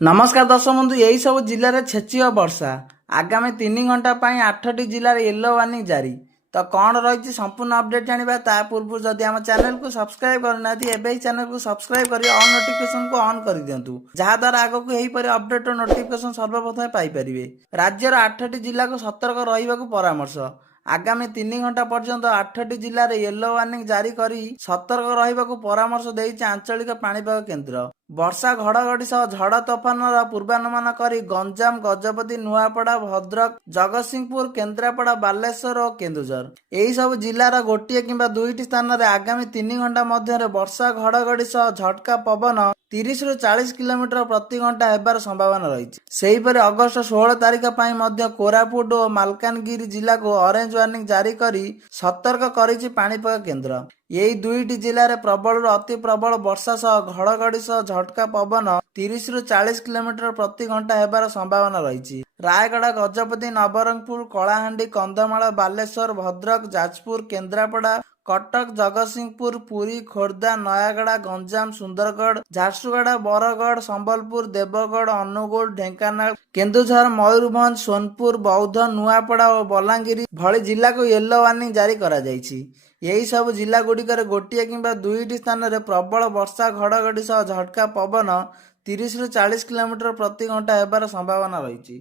नमस्कार दर्शक बंधु यही सब जिले में छेचिव वर्षा आगामी 3 घंटा पर 8टी जिले में येलो वार्निंग जारी। तो कौन रही संपूर्ण अपडेट जाना ता पूर्व जदि आम चैनल को सब्सक्राइब करना एवं चैनल को सब्सक्राइब कर ऑन नोटिफिकेशन को ऑन कर दिंतु जहाद्वारा आग को यहीपरि अपडेट और नोटिफिकेशन सर्वप्रथम पाइपर। राज्यर 8टी जिला को सतर्क रहा परामर्श। आगामी 3 घंटा पर्यंत 8टी जिले में येलो वार्निंग जारी कर सतर्क रहा परामर्श देइछि आंचलिक पाणीपाग केन्द्र। वर्षा घड़घड़ी सह झड़ तोफानर पूर्वानुमान कर गंजाम गजपति नुआपड़ा भद्रक जगतसिंहपुर केन्द्रापड़ा बालेश्वर और केन्दुझर यही सब जिलार गोटे कि दुईटी स्थान में आगामी 3 घंटा मध्य वर्षा घड़घड़ी सह झटका पवन 30 ରୁ 40 किलोमीटर प्रति घंटा हेबार संभावना रही। सेहीपरि अगस्ट 16 तारिख पर कोरापुट और मालकानगिरी जिला को ऑरेंज वार्निंग जारी कर सतर्क करिछि पाणीपाग केन्द्र। यही दुईटी जिले में प्रबल अति प्रबल वर्षा सह घड़घड़ी सह झटका पवन 30 ରୁ 40 किलोमीटर प्रति घंटा हेबार संभावना रही। रायगड़ा गजपति नवरंगपुर कलाहांडी कंधमाल बालेश्वर भद्रक जाजपुर केन्द्रापड़ा कटक जगतसिंहपुर पुरी खोर्धा नयागड़ा गंजाम सुंदरगढ़ झारसुगुड़ा बरगढ़ संबलपुर देवगढ़ अनुगुल ढेंकानाल केन्दुझर मयूरभंज सोनपुर बौद्ध नुआपड़ा और बलांगीर भली जिला को येलो वार्निंग जारी करा जायछि। यही सब जिला गुड़िकर गोटे कि दुईटी स्थान में प्रबल वर्षा घड़घड़ी सह झटका पवन 30 ରୁ 40 किलोमीटर प्रति घंटा हेबार संभावना रही।